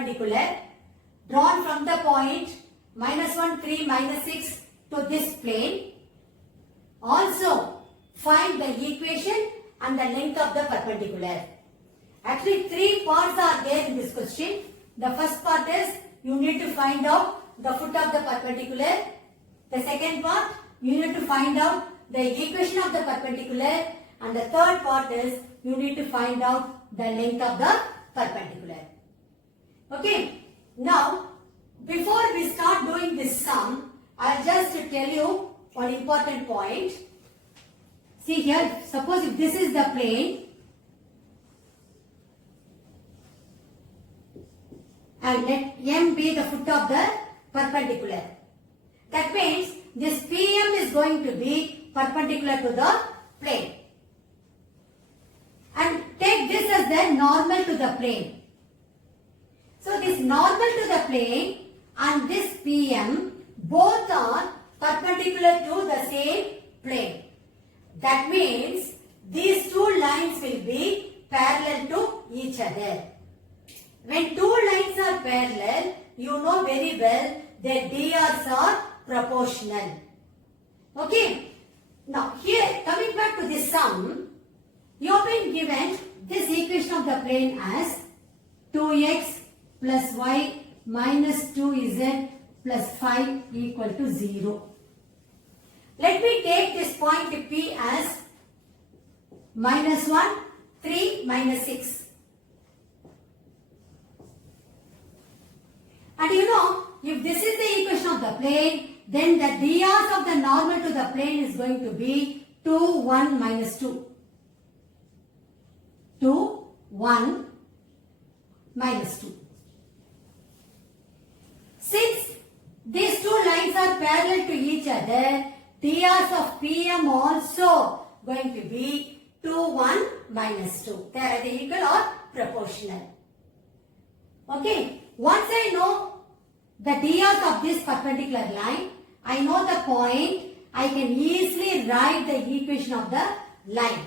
perpendicular drawn from the point -1, 3, -6 to this plane. Also, find the equation and the length of the perpendicular. Actually, three parts are there in this question. The first part is you need to find out the foot of the perpendicular. The second part, you need to find out the equation of the perpendicular. And the third part is you need to find out the length of the perpendicular. Okay. Now, before we start doing this sum, I'll just tell you one important point. See here, suppose if this is the plane and let M be the foot of the perpendicular. That means this PM is going to be perpendicular to the plane. And take this as the normal to the plane. So this normal to the plane and this PM both are perpendicular to the same plane. That means these two lines will be parallel to each other. When two lines are parallel, you know very well that DRs are proportional. Okay. Now here, coming back to this sum, you have been given this equation of the plane as 2x plus y minus 2z plus 5 equal to 0. Let me take this point P as -1, 3, -6. And you know, if this is the equation of the plane, then the drs of the normal to the plane is going to be 2, 1, minus 2. 2, 1, minus 2. Since these two lines are parallel to each other, drs of PM also going to be 2, 1, minus 2. They are either equal or proportional. Okay. Once I know the drs of this perpendicular line, I know the point, I can easily write the equation of the line.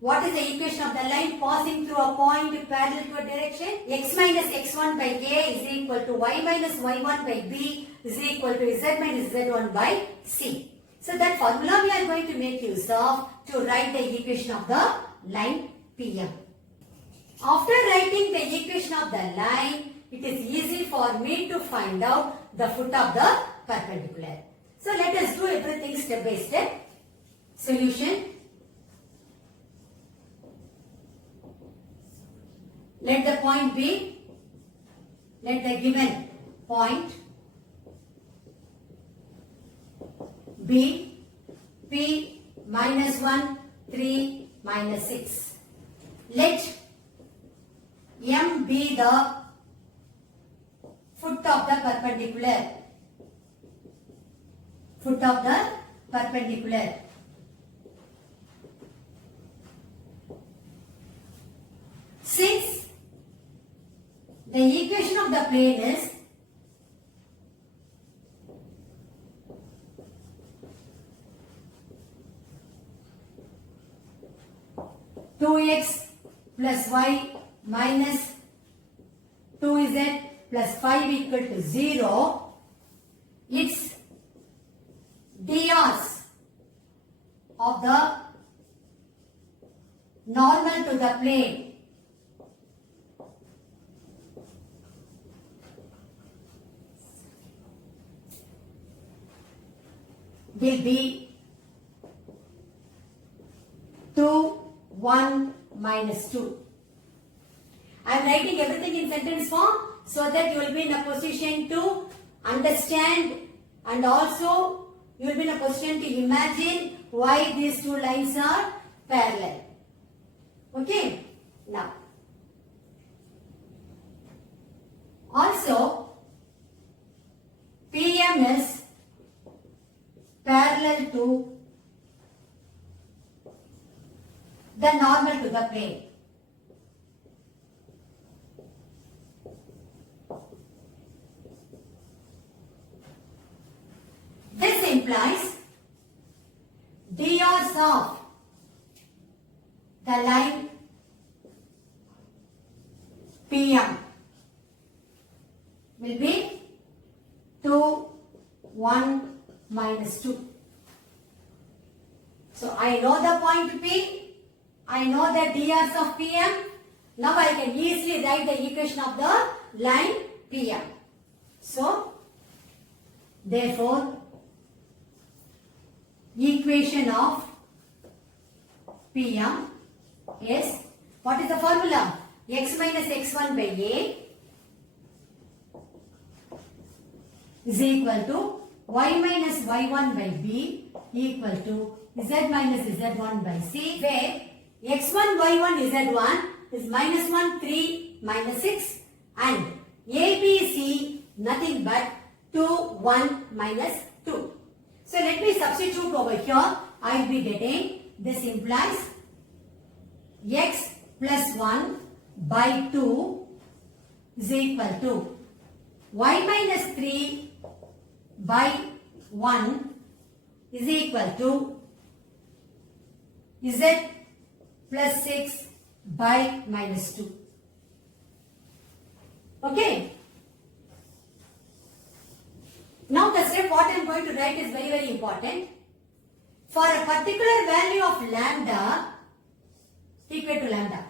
What is the equation of the line passing through a point parallel to a direction? X minus x1 by a is equal to y minus y1 by b is equal to z minus z1 by c. So that formula we are going to make use of to write the equation of the line PM. After writing the equation of the line, it is easy for me to find out the foot of the perpendicular. So let us do everything step by step. Solution. Let the point be, let the given point be P minus 1, 3, minus 6. Let M be the foot of the perpendicular. Foot of the perpendicular. Since the equation of the plane is (2x plus y minus 2z plus 5 equal to 0), its drs of the normal to the plane will be 2, 1, minus 2. I am writing everything in sentence form so that you will be in a position to understand and also you will be in a position to imagine why these two lines are parallel. Okay. Now, also PM is parallel to the normal to the plane. This implies drs of the line PM will be 2, 1, minus 2. So I know the point P, I know the drs of PM. Now I can easily write the equation of the line PM. So therefore equation of PM is, what is the formula? X minus x1 by A is equal to y minus y1 by B equal to z minus z1 by C, where x1, y1, z1 is minus 1, 3, minus 6 and A, B, C nothing but 2, 1, minus 2. So let me substitute over here. I will be getting, this implies x plus 1 by 2 is equal to y minus 3 by 1 is equal to z plus 6 by minus 2. Okay. Now the step what I am going to write is very, very important. For a particular value of lambda equal to lambda.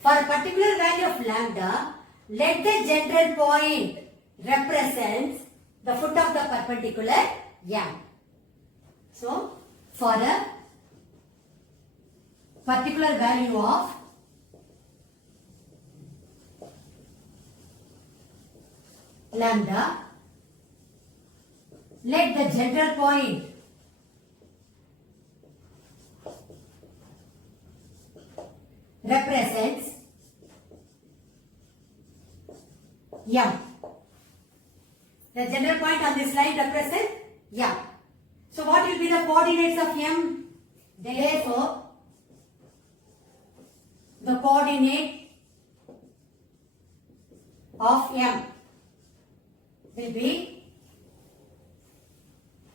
For a particular value of lambda, let the general point represents the foot of the perpendicular M. So, for a particular value of lambda, let the general point represents M. The general point on this line represents M. So what will be the coordinates of M? Therefore, the coordinate of M will be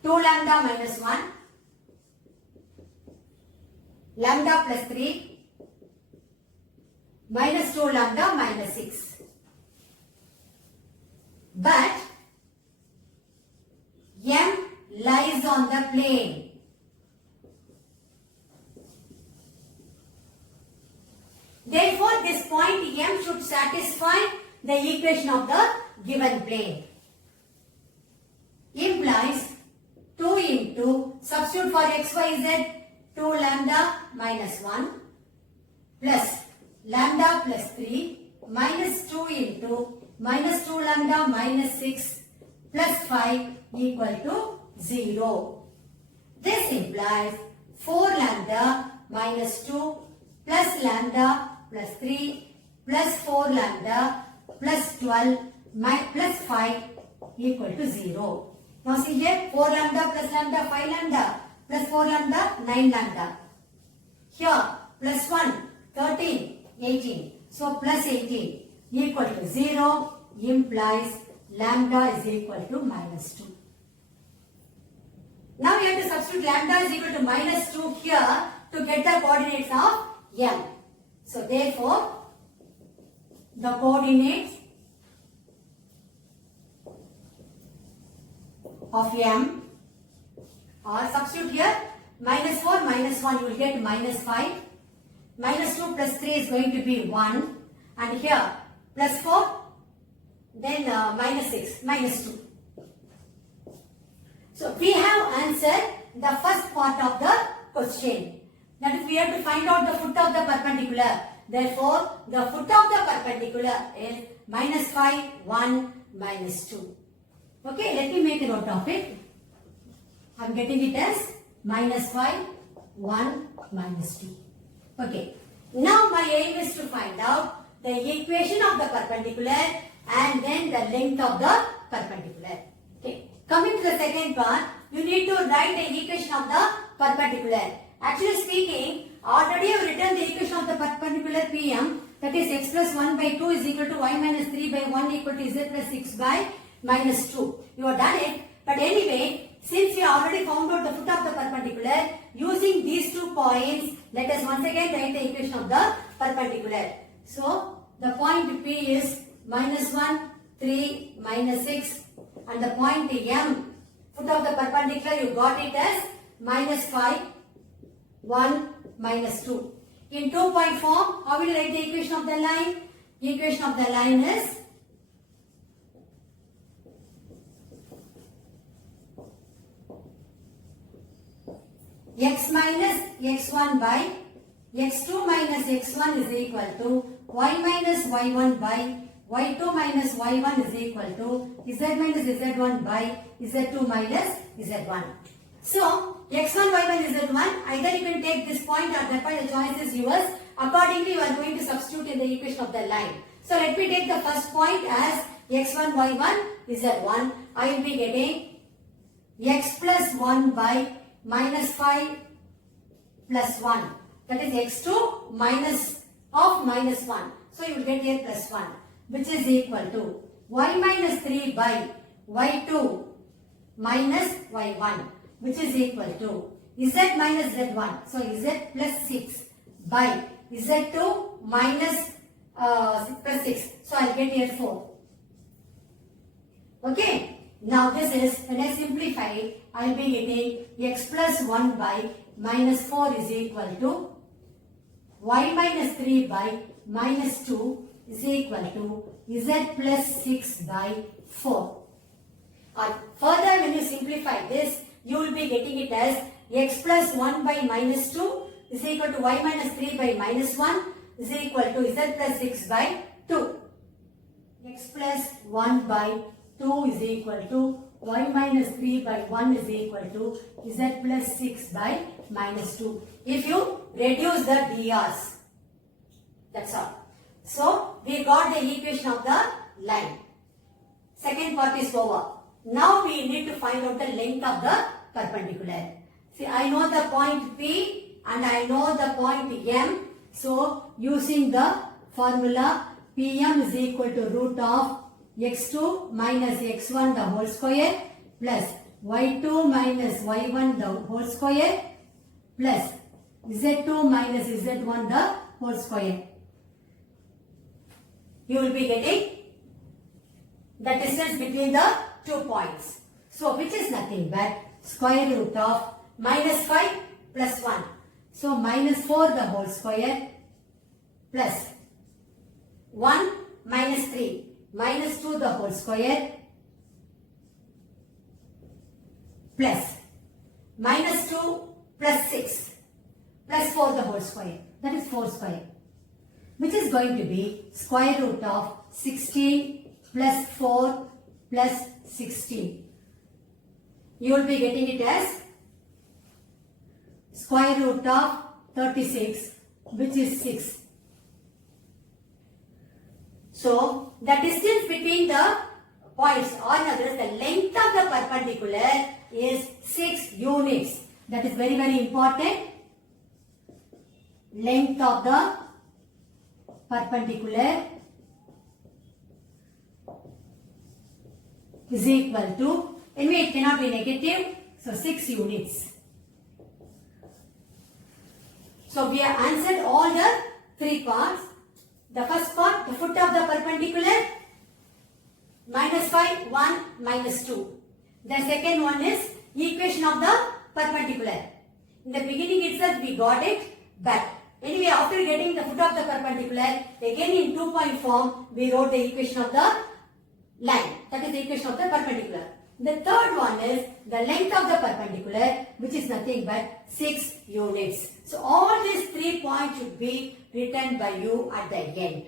2 lambda minus 1, lambda plus 3, minus 2 lambda minus 6. But M lies on the plane. Therefore, this point M should satisfy the equation of the given plane. Implies 2 into, substitute for x, y, z, 2 lambda minus 1 plus lambda plus 3 minus 2 into minus 2 lambda minus 6 plus 5 equal to 0. This implies 4 lambda minus 2 plus lambda plus 3 plus 4 lambda plus 12 plus 5 equal to 0. Now see here, 4 lambda plus lambda, 5 lambda plus 4 lambda, 9 lambda. Here, plus 1, 13, 18. So plus 18 equal to 0 implies lambda is equal to minus 2. Now we have to substitute lambda is equal to minus 2 here to get the coordinates of M. So therefore, the coordinates of M, or substitute here minus 4 minus 1 you will get minus 5, minus 2 plus 3 is going to be 1 and here plus 4 then minus 6 minus 2. So we have answered the first part of the question, that is we have to find out the foot of the perpendicular. Therefore the foot of the perpendicular is minus 5, 1, minus 2. Okay, let me make a note of it. I am getting it as minus 5, 1, minus 2. Okay, now my aim is to find out the equation of the perpendicular and then the length of the perpendicular. Okay, coming to the second part, you need to write the equation of the perpendicular. Actually speaking, already I have written the equation of the perpendicular PM, that is x plus 1 by 2 is equal to y minus 3 by 1 equal to z plus 6 by minus 2. You have done it, but anyway, since you already found out the foot of the perpendicular, using these 2 points, let us once again write the equation of the perpendicular. So, the point P is minus 1, 3 minus 6 and the point M, foot of the perpendicular, you got it as minus 5, 1, minus 2. In 2-point form, how will you write the equation of the line? Equation of the line is x minus x1 by x2 minus x1 is equal to y minus y1 by y2 minus y1 is equal to z minus z1 by z2 minus z1. So, x1, y1, z1, either you can take this point or that point, the choice is yours. Accordingly, you are going to substitute in the equation of the line. So, let me take the first point as x1, y1, z1. I will be getting x plus 1 by minus 5 plus 1. That is x2 minus of minus 1. So, you will get here plus 1, which is equal to y minus 3 by y2 minus y1, which is equal to z minus z1. So, z plus 6 by z2 minus plus 6. So, I will get here 4. Okay. Now, this is, when I simplify it, I will be getting x plus 1 by minus 4 is equal to y minus 3 by minus 2 is equal to z plus 6 by 4. Or further, when you simplify this, you will be getting it as x plus 1 by minus 2 is equal to y minus 3 by minus 1 is equal to z plus 6 by 2. X plus 1 by 2 is equal to y minus 3 by 1 is equal to z plus 6 by minus 2. If you reduce the drs, that's all. So, we got the equation of the line. Second part is over. Now, we need to find out the length of the perpendicular. See, I know the point P and I know the point M. So, using the formula PM is equal to root of x2 minus x1 the whole square plus y2 minus y1 the whole square plus z2 minus z1 the whole square. You will be getting the distance between the 2 points. So, which is nothing but square root of minus 5 plus 1. So, minus 4 the whole square plus 1 minus 3 minus 2 the whole square plus minus 2 plus 6 plus 4 the whole square. That is 4 square, which is going to be square root of 16 plus 4 plus 16. You will be getting it as square root of 36, which is 6. So, the distance between the points, or in other words, the length of the perpendicular is 6 units. That is very, very important. Length of the perpendicular is equal to, anyway it cannot be negative, so 6 units. So, we have answered all the 3 parts. The first part, the foot of the perpendicular, minus 5, 1, minus 2. The second one is equation of the perpendicular. In the beginning itself we got it, but anyway after getting the foot of the perpendicular, again in 2-point form we wrote the equation of the line. That is the equation of the perpendicular. The third one is the length of the perpendicular, which is nothing but 6 units. So, all these 3 points should be written by you at the end.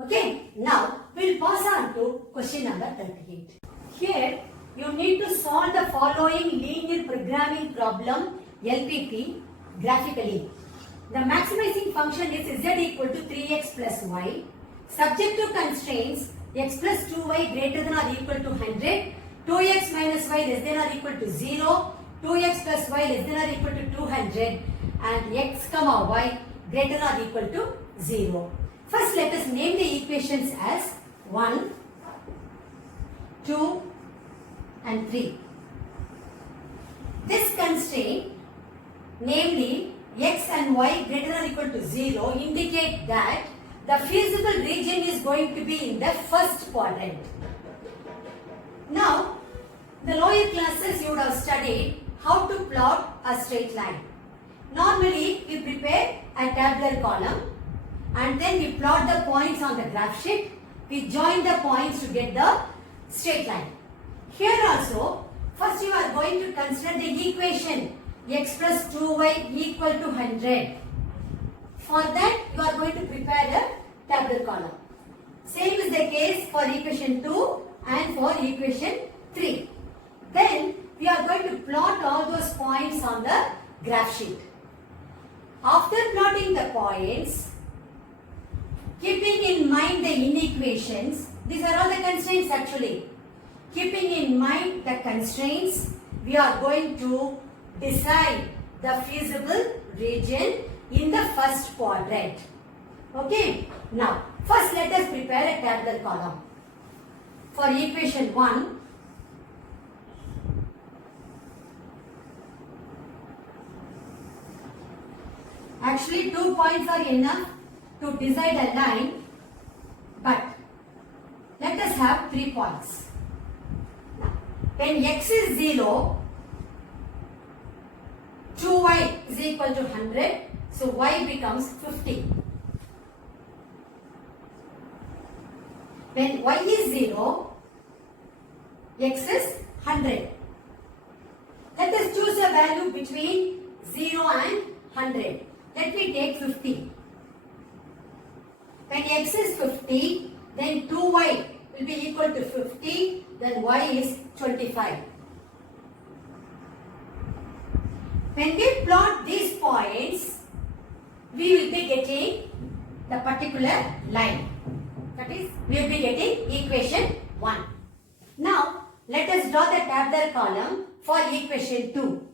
Okay. Now, we will pass on to question number 38. Here, you need to solve the following linear programming problem, LPP, graphically. The maximizing function is z equal to 3x plus y, subject to constraints x plus 2y greater than or equal to 100, 2x minus y less than or equal to 0, 2x plus y less than or equal to 200 and x comma y greater than or equal to 0. First let us name the equations as 1, 2 and 3. This constraint, namely x and y greater than or equal to 0, indicate that the feasible region is going to be in the first quadrant. Now, the lower classes you would have studied how to plot a straight line. Normally, we prepare a tabular column and then we plot the points on the graph sheet. We join the points to get the straight line. Here also, first you are going to consider the equation x plus 2y equal to 100. For that, you are going to prepare a tabular column. Same is the case for equation 2 and for equation 3. Then, we are going to plot all those points on the graph sheet. After plotting the points, keeping in mind the inequations, these are all the constraints actually. Keeping in mind the constraints, we are going to decide the feasible region in the first quadrant. Okay. Now, first let us prepare a tabular column. For equation 1, actually 2 points are enough to decide a line, but let us have 3 points. Now, when x is 0, 2y is equal to 100, so y becomes 50. When y is 0, x is 100. Let us choose a value between 0 and 100. Let me take 50. When x is 50, then 2y will be equal to 50, then y is 25. When we plot these points, we will be getting the particular line. That is, we will be getting equation 1. Now, let us draw the tabular column for equation 2.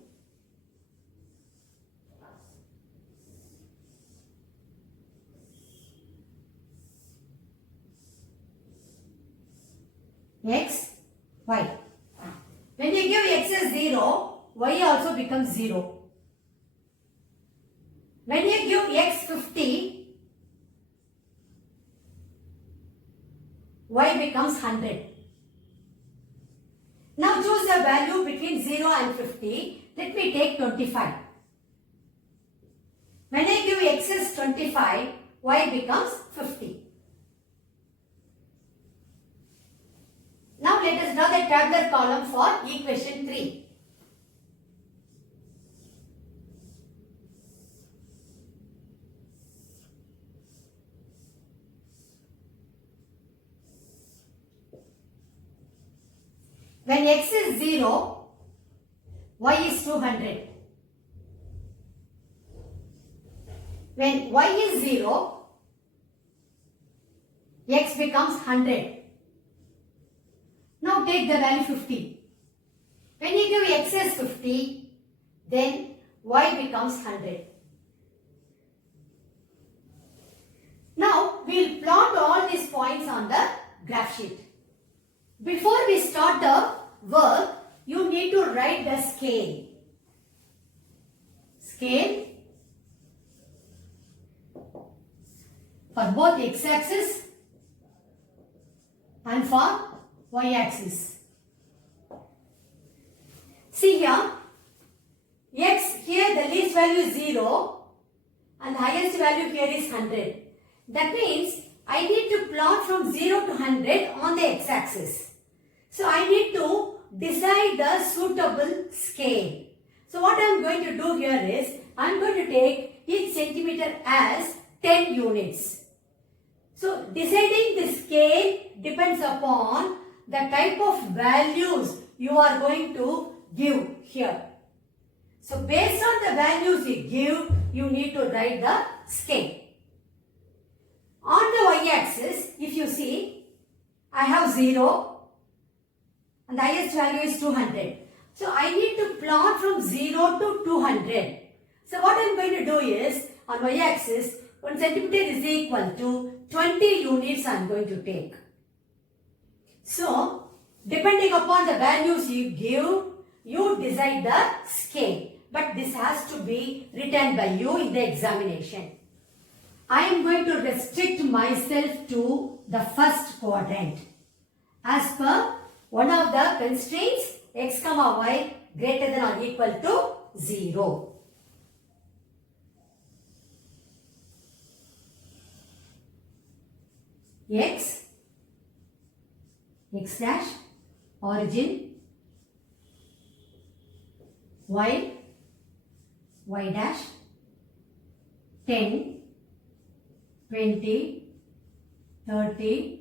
X, y. When you give x as 0, y also becomes 0. When you give x 50, y becomes 100. Now choose a value between 0 and 50. Let me take 25. When I give x as 25, y becomes 50. Now let us draw the tabular column for equation 3. When x is 0, y is 200. When y is 0, x becomes 100. Now take the value 50. When you give x as 50, then y becomes 100. Now we will plot all these points on the graph sheet. Before we start the work, you need to write the scale. Scale for both x-axis and for y-axis. See here, x here the least value is 0 and the highest value here is 100. That means I need to plot from 0 to 100 on the x-axis. So I need to decide the suitable scale. So what I am going to do here is, I am going to take each centimeter as 10 units. So deciding the scale depends upon the type of values you are going to give here. So based on the values you give, you need to write the scale. On the y-axis, if you see, I have 0 and the highest value is 200. So I need to plot from 0 to 200. So what I am going to do is, on y-axis, 1 centimeter is equal to 20 units I am going to take. So, depending upon the values you give, you decide the scale. But this has to be written by you in the examination. I am going to restrict myself to the first quadrant as per one of the constraints x comma y greater than or equal to 0. X dash origin, y dash 10, 20, 30,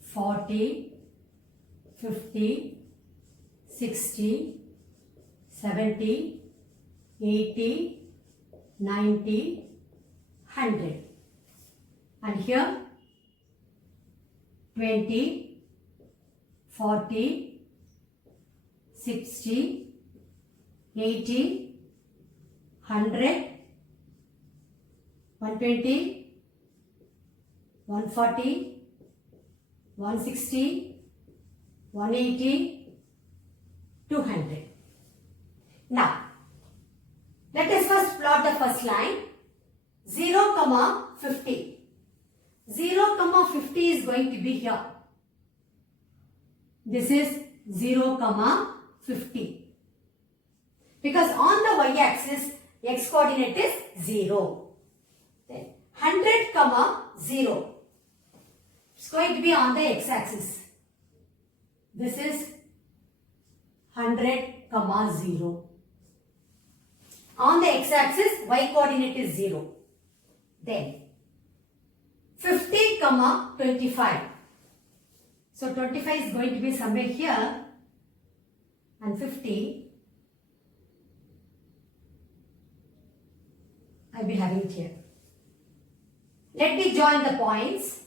40, 50, 60, 70, 80, 90, 100. And here 20, 40, 60, 80, 100, 120, 140, 160, 180, 200. Now, let us first plot the first line 0, 50. 0, 50 is going to be here. This is 0, 50. Because on the y-axis, x coordinate is 0. Then 100, 0. It's going to be on the x-axis. This is 100, 0. On the x-axis, y coordinate is 0. Then 50, 25. So 25 is going to be somewhere here and 50 I will be having it here. Let me join the points.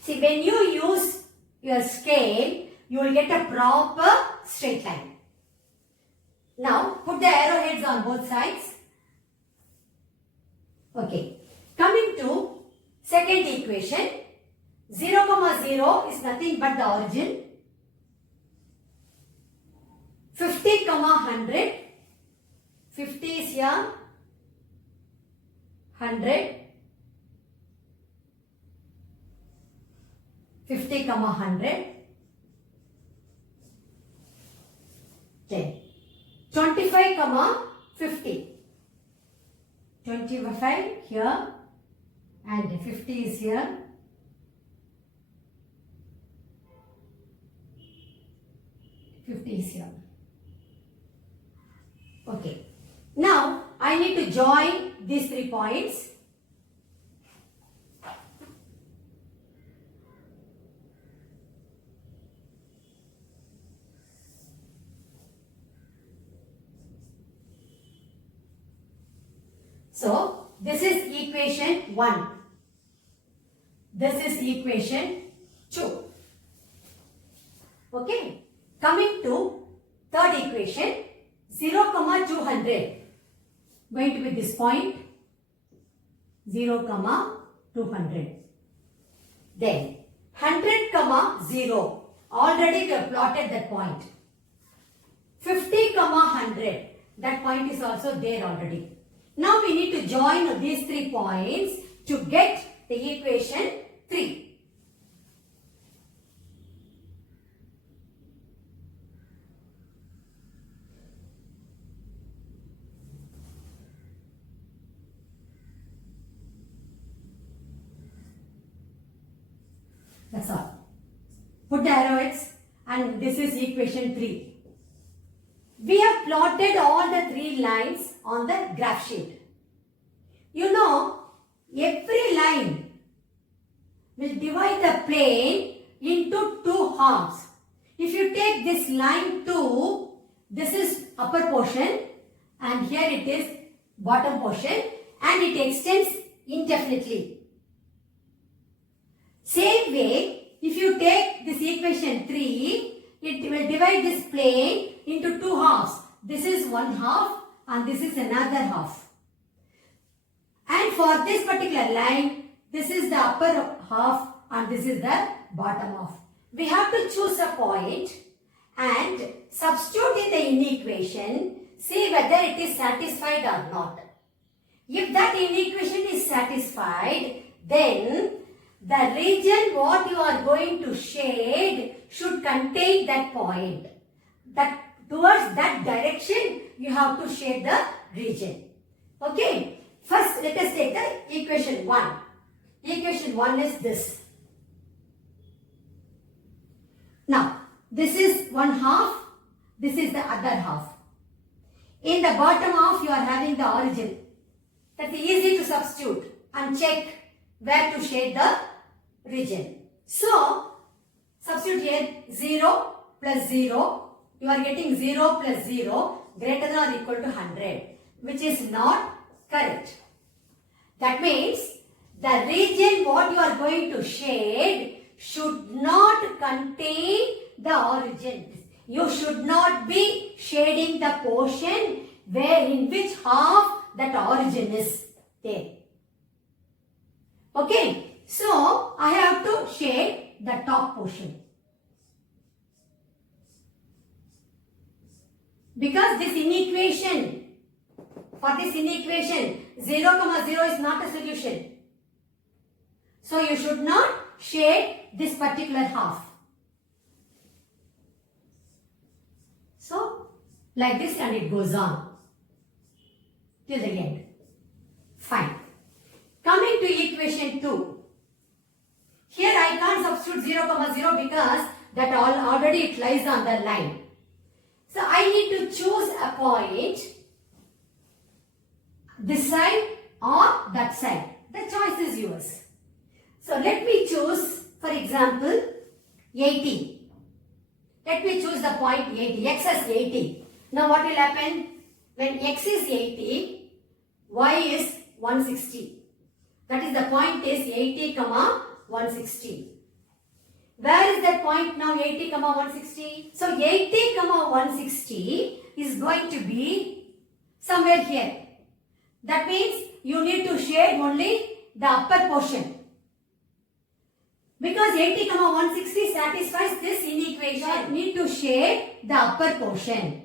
See, when you use your scale, you will get a proper straight line. Now, put the arrowheads on both sides. Okay. Coming to second equation, 0, 0 is nothing but the origin. 50, 100. 50 is here. 100. 50, 100. 10. 25, 50. 25 here and 50 is here. 50 is here. Okay. Now I need to join these 3 points. So, this is equation 1. This is equation 2. Okay. Coming to third equation, 0, 200. Going to be this point. 0, 200. Then, 100, 0. Already we have plotted that point. 50, 100. That point is also there already. Now we need to join these 3 points to get the equation 3. That's all. Put the arrowheads and this is equation 3. We have plotted all the 3 lines on the graph sheet. You know, every line will divide the plane into 2 halves. If you take this line 2, this is upper portion and here it is bottom portion and it extends indefinitely. Same way, if you take this equation 3, it will divide this plane into 2 halves. This is one half and this is another half. And for this particular line, this is the upper half and this is the bottom half. We have to choose a point and substitute in the inequation, see whether it is satisfied or not. If that inequation is satisfied, then the region what you are going to shade should contain that point. That towards that direction you have to shade the region. Okay. First let us take the equation 1. Equation 1 is this. Now this is one half, this is the other half. In the bottom half you are having the origin. That's easy to substitute and check where to shade the region. So substitute here 0 plus 0. You are getting 0 plus 0 greater than or equal to 100, which is not correct. That means the region what you are going to shade should not contain the origin. You should not be shading the portion where in which half that origin is there. Okay, so I have to shade the top portion. Because this inequation, for this inequation, 0, 0 is not a solution. So you should not shade this particular half. So, like this and it goes on till the end. Fine. Coming to equation 2. Here I can't substitute 0, 0 because that already it lies on the line. So I need to choose a point, this side or that side. The choice is yours. So let me choose, for example, 80. Let me choose the point 80, x as 80. Now what will happen? When x is 80, y is 160. That is the point is 80, 160. Where is that point now 80, 160? So 80, 160 is going to be somewhere here. That means you need to shade only the upper portion. Because 80, 160 satisfies this inequation, need to shade the upper portion.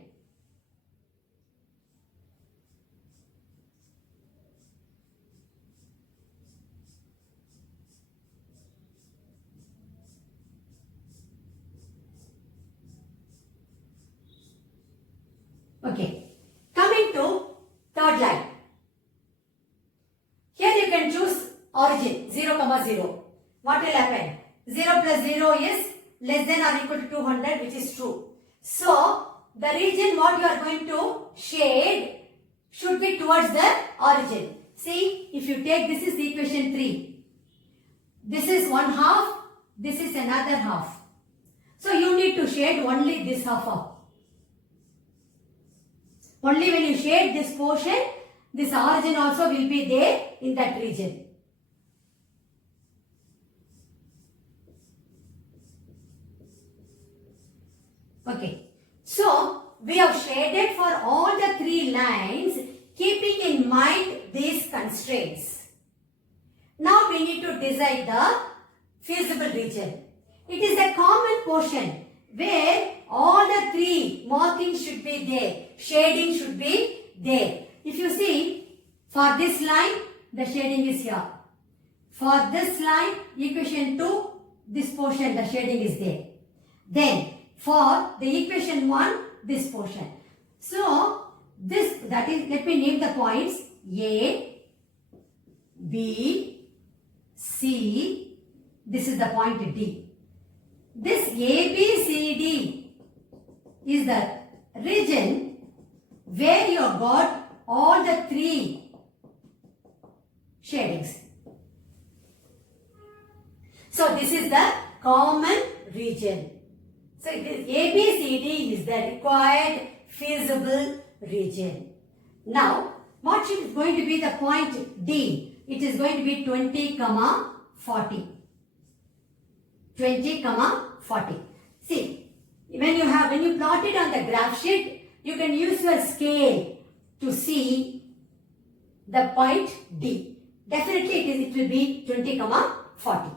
Okay, coming to third line. Here you can choose origin 0, 0. What will happen? 0 plus 0 is less than or equal to 200, which is true. So, the region what you are going to shade should be towards the origin. See, if you take this is equation 3. This is one half, this is another half. So, you need to shade only this half off. Only when you shade this portion, this origin also will be there in that region. Okay, so we have shaded for all the 3 lines, keeping in mind these constraints. Now we need to decide the feasible region. It is a common portion where all the 3 markings should be there, shading should be there. If you see, for this line, the shading is here. For this line, equation 2, this portion, the shading is there. Then, for the equation 1, this portion. So, this, that is, let me name the points A, B, C, this is the point D. This A, B, C, D is the region where you have got all the 3 shadings. So, this is the common region. So, this A, B, C, D is the required feasible region. Now, what is going to be the point D? It is going to be 20, 40. 20, 40. See, when you plot it on the graph sheet, you can use your scale to see the point D. Definitely it will be 20, 40.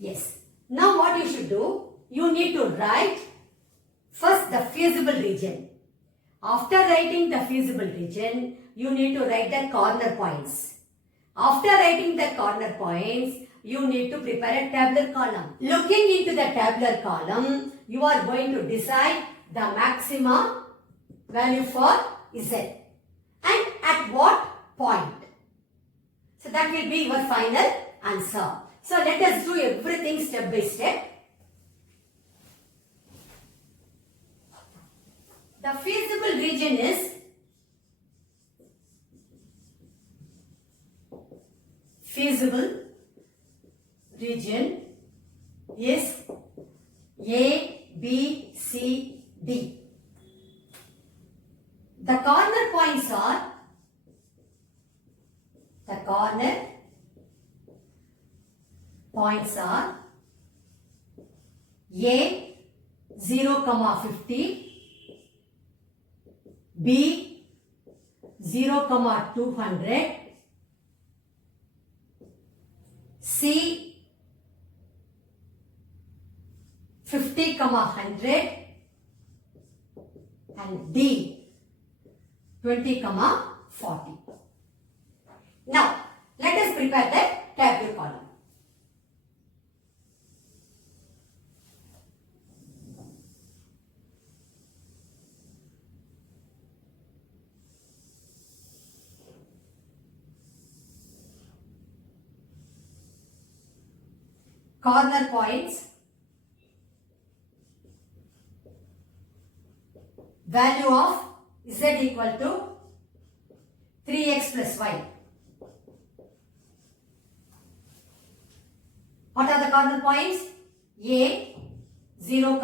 Yes. Now what you should do? You need to write first the feasible region. After writing the feasible region, you need to write the corner points. After writing the corner points, you need to prepare a tabular column. Looking into the tabular column, you are going to decide the maximum value for Z and at what point. So that will be your final answer. So let us do everything step by step. The feasible region is A, B, C, D. The corner points are A 0, 50, B 0, 200, C 50, 100 and D 20, 40. Now, let us prepare the tabular column. Corner points, value of Z equal to 3x plus y. What are the corner points? A 0,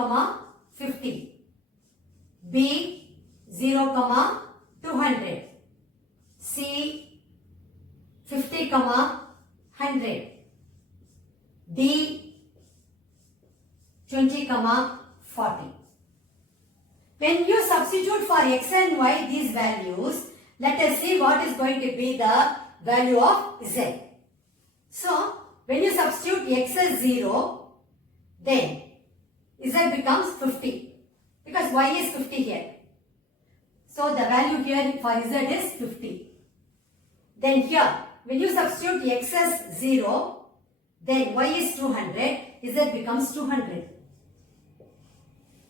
50, B 0, 200, C 50, 100, D 20, 40. When you substitute for x and y these values, let us see what is going to be the value of Z. So, when you substitute x as 0, then Z becomes 50 because y is 50 here. So, the value here for Z is 50. Then here, when you substitute x as 0, then y is 200, Z becomes 200.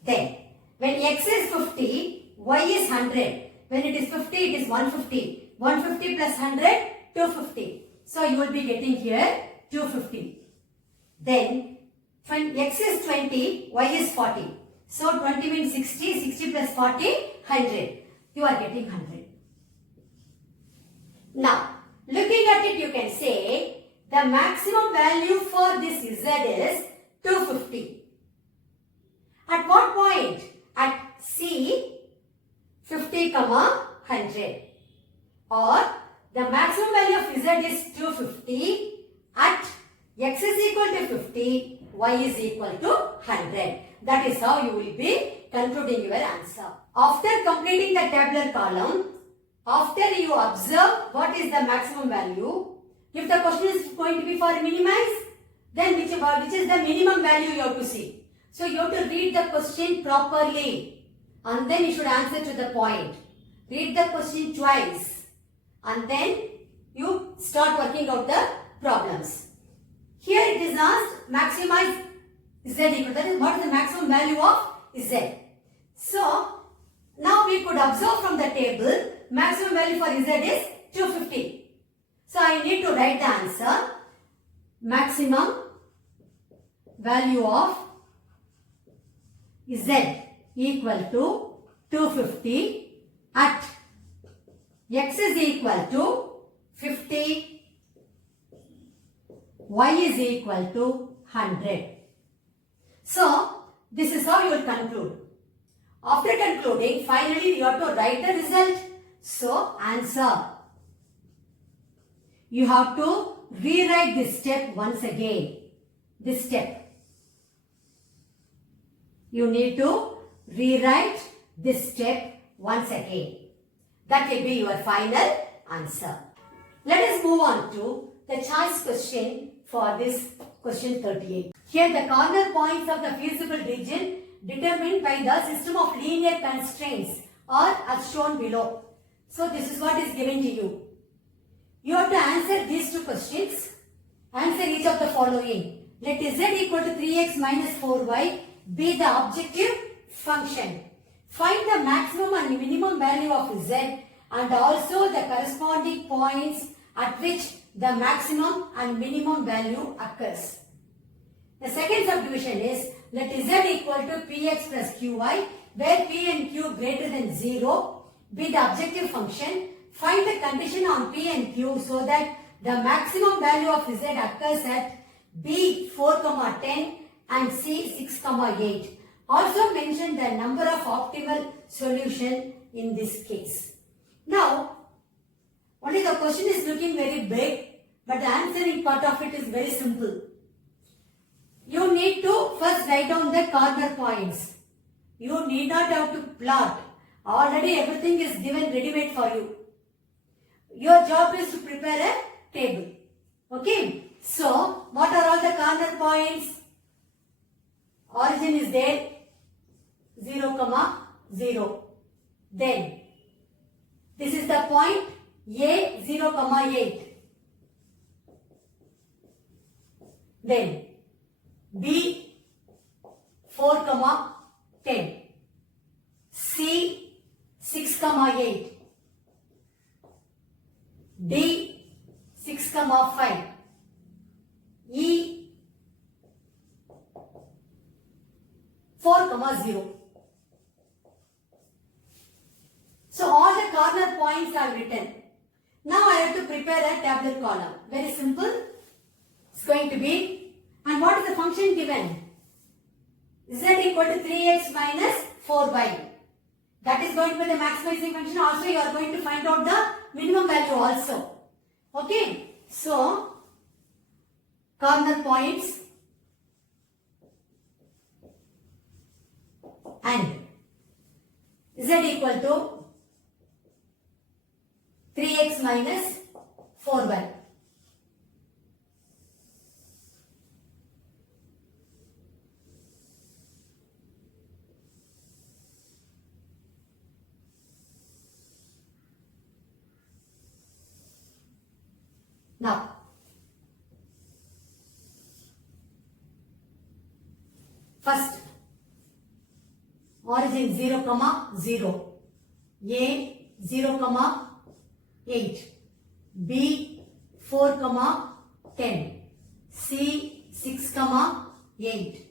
Then, when x is 50, y is 100. When it is 50, it is 150. 150 plus 100, 250. So, you will be getting here 250. Then, x is 20, y is 40. So, 20 means 60, 60 plus 40, 100. You are getting 100. Now, looking at it, you can say, the maximum value for this Z is 250. At what point? At C 50, 100. Or the maximum value of Z is 250 at x is equal to 50, y is equal to 100. That is how you will be concluding your answer. After completing the tabular column, after you observe what is the maximum value, if the question is going to be for minimize, then which is the minimum value you have to see. So you have to read the question properly and then you should answer to the point. Read the question twice and then you start working out the problems. Here it is asked maximize Z equal, that is what is the maximum value of Z. So now we could observe from the table maximum value for Z is 250. So I need to write the answer. Maximum value of Z equal to 250 at x is equal to 50, y is equal to 100. So this is how you will conclude. After concluding, finally you have to write the result. So answer. You have to rewrite this step once again. This step. You need to rewrite this step once again. That will be your final answer. Let us move on to the choice question for this question 38. Here the corner points of the feasible region determined by the system of linear constraints are as shown below. So this is what is given to you. You have to answer these two questions. Answer each of the following. Let z equal to 3x minus 4y be the objective function. Find the maximum and minimum value of z and also the corresponding points at which the maximum and minimum value occurs. The second subdivision is let z equal to px plus qy where p and q greater than 0 be the objective function. Find the condition on p and q so that the maximum value of z occurs at b 4, 10 and c 6, 8. Also mention the number of optimal solution in this case. Now, only the question is looking very big, but the answering part of it is very simple. You need to first write down the corner points. You need not have to plot. Already everything is given ready-made for you. Your job is to prepare a table. Okay. So, what are all the corner points? Origin is there. 0, 0. Then, this is the point A 0, 8. Then, B 4, 10. C 6, 8. D 6, 5. E 4, 0. So all the corner points are written. Now I have to prepare a tabular column. Very simple. It's going to be, and what is the function given? Z equal to 3x minus 4y. That is going to be the maximizing function. Also you are going to find out the minimum value also. Okay. So, corner points and z equal to 3x minus 4y. Now, first, origin 0, 0, A 0, 8, B 4, 10, C 6, 8,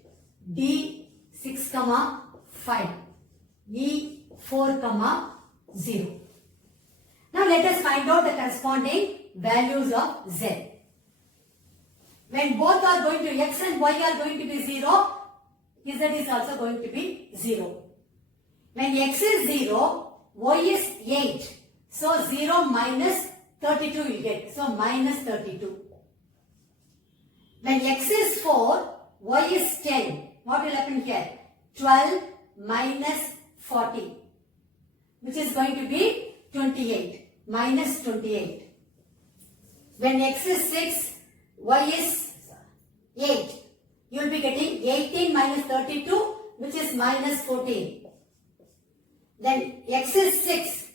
D 6, 5, E 4, 0. Now let us find out the corresponding values of z. When both are going to x and y are going to be 0, z is also going to be 0. When x is 0, y is 8. So 0 minus 32 you get. So minus 32. When x is 4, y is 10. What will happen here? 12 minus 40. Which is going to be 28. Minus 28. When x is 6, y is 8. You will be getting 18 minus 32, which is minus 14. Then x is 6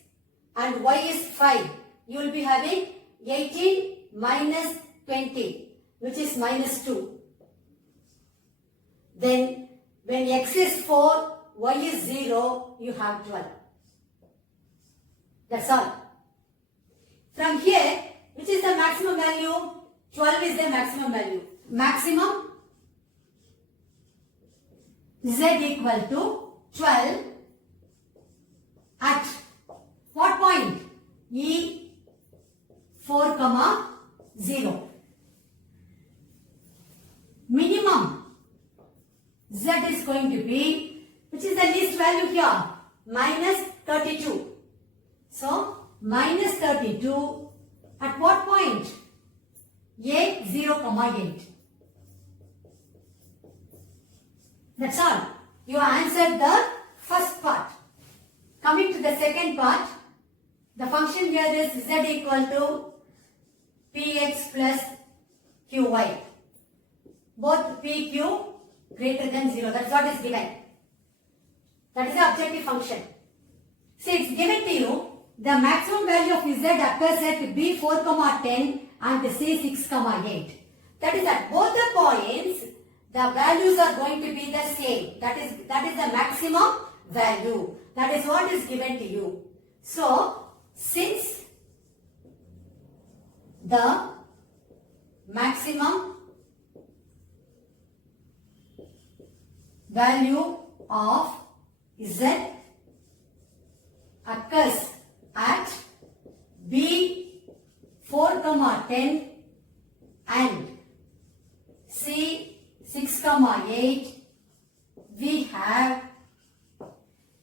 and y is 5. You will be having 18 minus 20, which is minus 2. Then when x is 4, y is 0, you have 12. That's all. From here, which is the maximum value? 12 is the maximum value. Maximum z equal to 12 at what point? E 4, 0. Minimum z is going to be, which is the least value here? Minus 32. So, minus 32 at what point? A 0, 8. That's all. You answered the first part. Coming to the second part, the function here is z equal to px plus qy. Both pq greater than 0. That's what is given. That is the objective function. See, it's given to you. the maximum value of Z occurs at B 4, 10 and C 6, 8. That is at both the points, the values are going to be the same. That is the maximum value. That is what is given to you. So, since the maximum value of Z occurs at B 4, 10 and C 6, 8, we have,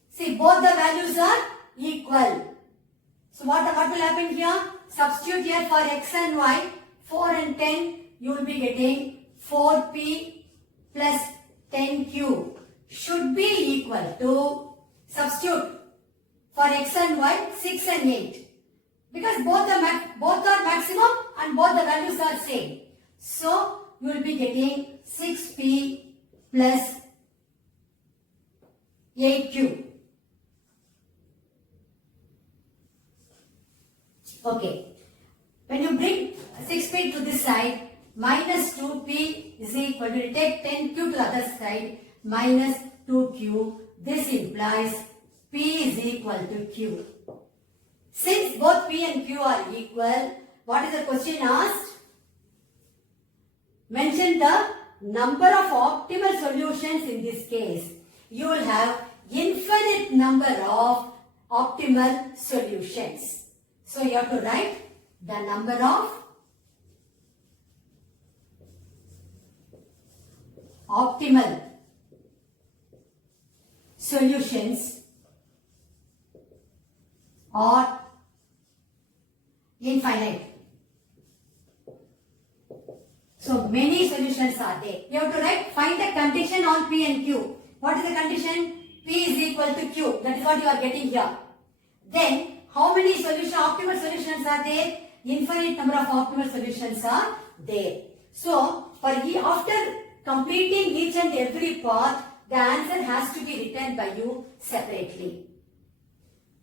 see, both the values are equal. So what will happen here? Substitute here for x and y, 4 and 10, you will be getting 4p plus 10q should be equal to, substitute for x and y, 6 and 8. Because both are maximum and both the values are same. So, you will be getting 6p plus 8q. Okay. When you bring 6p to this side, minus 2p is equal to, take 10q to the other side, minus 2q. This implies p is equal to q. Since both p and q are equal, what is the question asked? Mention the number of optimal solutions in this case. You will have infinite number of optimal solutions. So you have to write the number of optimal solutions are infinite. So many solutions are there. You have to write, find the condition on P and Q. What is the condition? P is equal to Q. That is what you are getting here. Then how many optimal solutions are there? Infinite number of optimal solutions are there. So after completing each and every part, the answer has to be written by you separately.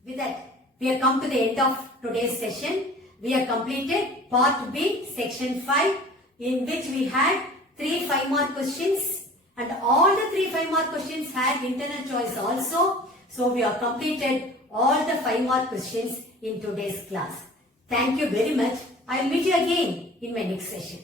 With that, we have come to the end of today's session. We have completed part B, section 5, in which we had 3 5-mark questions, and all the 3 5-mark questions had internal choice also. So we have completed all the 5-mark questions in today's class. Thank you very much. I will meet you again in my next session.